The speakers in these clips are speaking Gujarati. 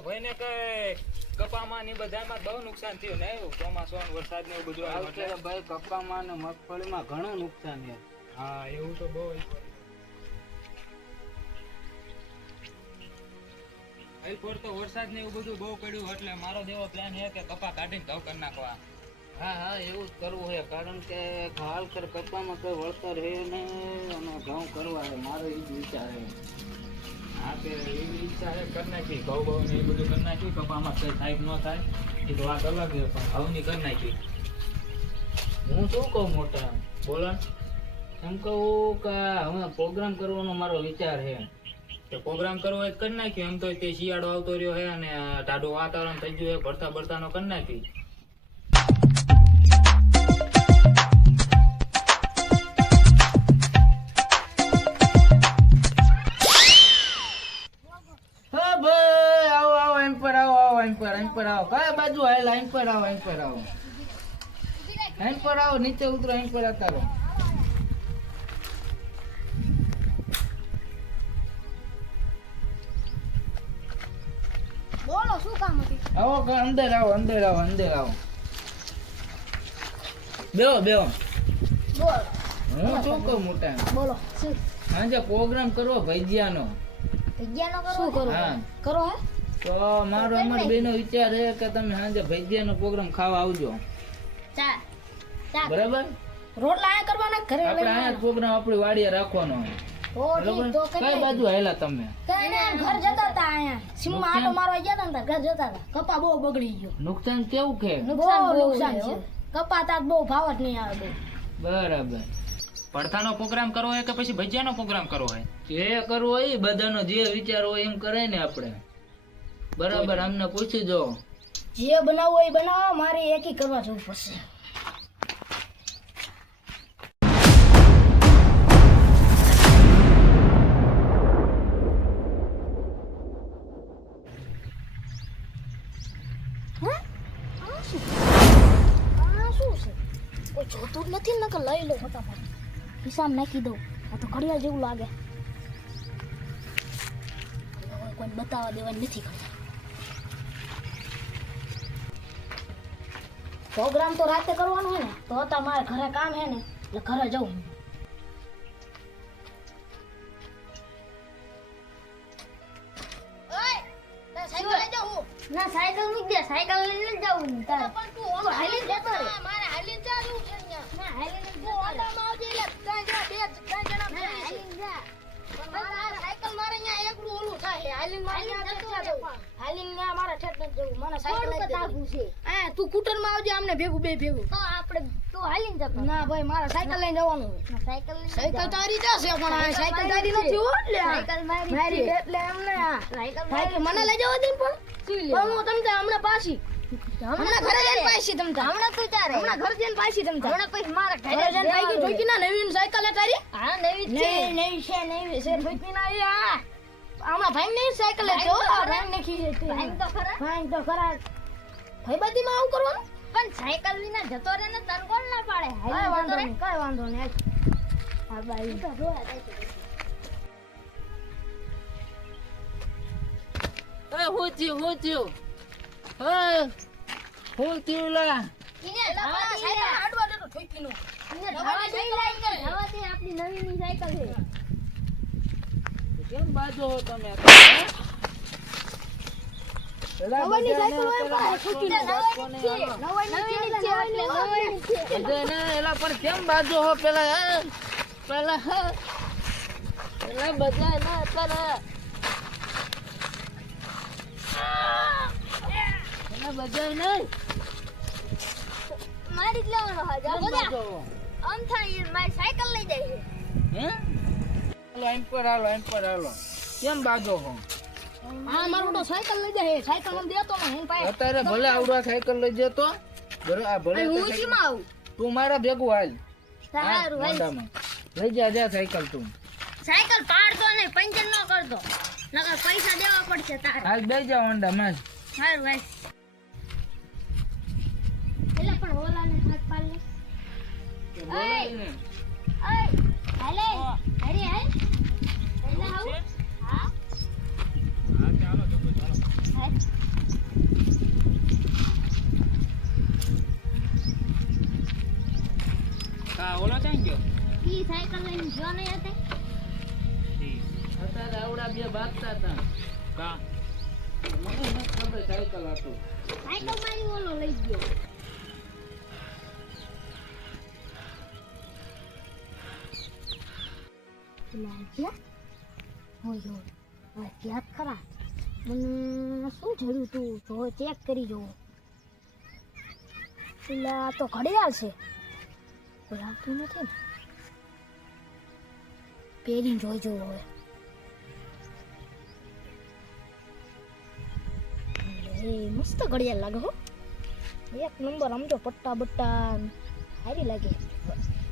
ભાઈ ને કઈ કપામાં ને બધામાં બહુ નુકસાન થયું ને એવું? ચોમાસું વરસાદ ને એવું બધું આવ્યું ભાઈ કપામાં ને મગફળીમાં ઘણું નુકસાન છે. હા એવું તો બહુ એલપોર તો વરસાદ ને એવું બધું બહુ પડ્યું એટલે મારો જેવો પ્લાન છે કે કપા કાઢીને ધવ કરી નાખવા. હા હા એવું જ કરવું છે. કારણ કે હાલ કર કપામાં કોઈ વળતર હે ને અને ઘઉં કરવા છે. મારો એ જ વિચાર છે. તે એવી ઈચ્છા છે કરી નાખી ઘઉં બહુ ને એ બધું કરી નાખી કપામાં કઈ થાય ન થાય એ તો વાત અલગ છે પણ ઘઉંની કરી નાખી. હું શું કહું મોટા બોલો. એમ કહું કે હવે પ્રોગ્રામ કરવાનો મારો વિચાર છે. તો પ્રોગ્રામ કરવો હોય કરી નાખ્યો એમ તો તે શિયાળો આવતો રહ્યો છે અને ટાઢું વાતાવરણ થઈ ગયું છે ભરતા ભરતાનો કરી નાખી. પર આવો એમ પર આવો નીચે ઉતરો એમ પર આવતા રહો બોલો શું કામ હતું? આવો અંદર આવો અંદર આવો અંદર આવો. બેહો બેહો. બોલો. હું શું કહું મોટા? બોલો શું? સાંજે પ્રોગ્રામ કરવો ભજીયાનો. વિજ્ઞાનો કરો શું કરો હા કરો હે? તો મારો અમાર બેનો વિચાર છે કે તમે સાંજે ભજીયાનો પ્રોગ્રામ ખાવા આવજો. ચા ચા. બરાબર? રોટલા આયા કરવાના ઘરે આપણે અહીંયા પ્રોગ્રામ આપણી વાડીએ રાખવાનો. કઈ બાજુ આવેલા તમે? ઘર જતા હતા અહીંયા. સીમમાં આટો મારવા ગયા હતા ઘર જતા હતા. કપા બહુ બગડી ગયો. નુકસાન કેવું કે? નુકસાન નુકસાન છે કપા તાત બહુ ભાવ જ નહીં આવે બરાબર. પડતાનો પ્રોગ્રામ કરવો હોય કે પછી ભજીયાનો પ્રોગ્રામ કરવો હોય? જે કરવો હોય એ બધાનો જે વિચાર હોય એમ કરે ને આપણે. બરાબર અમને પૂછી દો જે બનાવવું હોય એ બનાવો, મારે એકી કરવા જવું પડશે. જોતું નથી ને લઈ લો ફટાફટ. ખિસ્સામાં નાખી દઉં. આ તો ઘડિયાળ જેવું લાગે. કોઈ બતાવવા દેવાની નથી કરતા. પ્રોગ્રામ તો રાતે કરવાનો હોય ને તો તમારે મારે ઘરે કામ હે ને એટલે ઘરે જવું ના સાયકલ મૂક દે સાયકલ લઈને જ જવું તારે. પણ તું હાલી જતો રે. મારે હાલી ચાલુ છે ના હાલી જતો ઓલામાં આવજે એટલે ત્રણ જણા બે ત્રણ જણા હાલી જા. સાયકલ મારે અહીંયા એકલું ઓલું થાય હાલી મારે જતો હાલી ને મારા મારે ઠેઠ જવું મને સાયકલ જ તાગું છે. હા તું કૂટરમાં આવજે આમને ભેગું બે ભેગું. તો આપણે તું હાલીને જતો. ના ભાઈ મારે સાયકલ લઈને જવાનું સાયકલ સાયકલ તારી જશે પણ આ સાયકલ તારી નથી હો એટલે સાયકલ મારી એટલે એમને સાયકલ મને લઈ જવા દે પણ. પણ હું તમતા હમણાં પાછી. હમણાં ઘરે જઈને પાછી તમતા હમણાં તું ચારે હમણાં ઘરે જઈને પાછી તમતા હમણાં પછી મારા ઘરે જઈને પાછી જોઈતી ના નવી સાયકલ હે તારી? હા નવી છે. નવી છે નવી છે. જોઈતી ના આ. હમણાં ભાઈ નહીં સાયકલ હે જો ભાઈ નાખી છે ભાઈ તો. ખરા. ભાઈ તો ખરા. ભાઈ બધી માં આવું કરવાનું? પણ સાયકલ વિના જતો રહે ને તન કોણ ના પાડે? કઈ વાંધો નહીં કઈ વાંધો નહીં. હા ભાઈ તો જોયા એ હું થયું હું થયું? હે હું થયું લા? કેમ બાજો હો તમે? પેલા બધાને એલા પણ કેમ બાજો હો પેલા પેલા પેલા બધા એના અત્યારે પેલા બધા નહીં મારી જ લેવાનો હા કેમ બાજો હો? આમ થાય મારી સાયકલ લઈ જાય એમ પર આ લાઈન પર હાલો. કેમ બાજો હો? હા મારો તો સાયકલ લઈ જાય સાયકલ મને દેતો ને હું પાય અત્યારે ભલે આવડા સાયકલ લઈ જતો બરો- આ ભલે હું શીમાં આવું? તું મારા ભેગું હાલ. સારું હાલ. લઈ જા જા સાયકલ તું. સાયકલ પાડતો ને પંચર ન કરતો. નકર પૈસા દેવા પડશે તારે. હાલ બે જા હોન્ડામાં જ. સારું હાલ. એટલે પણ ઓલાને હાથ પાડ લે. ઓય હાલે. હા. હાલ. જો નહીં હતા. અત્યારે આવડા બે ભાગતા હતા. કા? મને ન ખબર સાયકલ હતો. સાયકલ મારી ઓલો લઈ ગયો. લાગ્યા જ ખરા? મને શું જડ્યું તું? જો ચેક કરી જુઓ પેલા તો ઘડિયાળ છે. કોઈ આવતું નથી ને. પહેરીને જોઈજો હવે મસ્ત ઘડિયાળ લાગે હો એક નંબર આમ જો પટ્ટા બટ્ટા સારી લાગે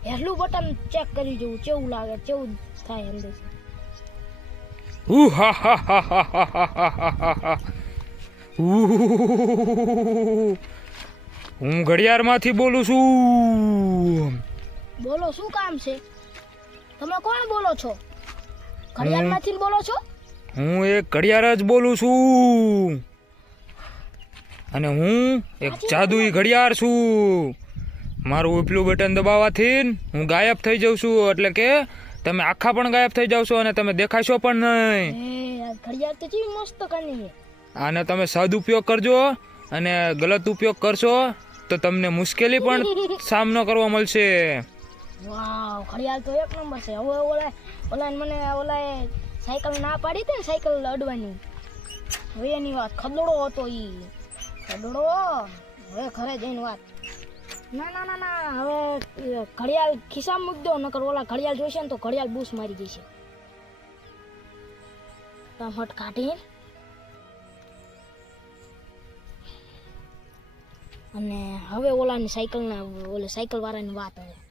હેલું બટન ચેક કરી જોવું કેવું લાગે કેવું થાય અંદર હું ઘડિયાળમાંથી બોલું છું. બોલો, શું કામ છે? તમે કોણ બોલો છો? ઘડિયાળમાંથી બોલો છો? હું એક ઘડિયાળ જ બોલું છું. અને હું એક જાદુઈ ઘડિયાળ છું. મારું ઉપલું બટન દબાવવાથી હું ગાયબ થઈ જાઉં છું. એટલે કે તમે આખા પણ ગાયબ થઈ જાવ છો અને તમે દેખાશો પણ નહીં. એ ઘડિયાળ તો કેવી મસ્ત કરની આને તમે સદુપયોગ કરજો અને ગલત ઉપયોગ કરશો તો તમને મુશ્કેલી પણ સામનો કરવો મળશે. વાવ, ઘડિયાળ તો એક નંબર છે. હવે ઓલા ઓલા મને ઓલા સાયકલ ના પાડી હતી ને, સાયકલ અડવાની. હવે એની વાત, ખદડો હતો ઈ. ખદડો? હવે ઘરે જઈને વાત. ના ના ના ના, હવે ઘડિયાળ ખિસ્સામાં મૂકી દો, નકર ઓલા ઘડિયાળ જોઈશે ને તો ઘડિયાળ બૂસ મારી જશે. હટ કાઢી અને હવે ઓલાની સાયકલના, ઓલે સાયકલ વાળાની વાત હવે.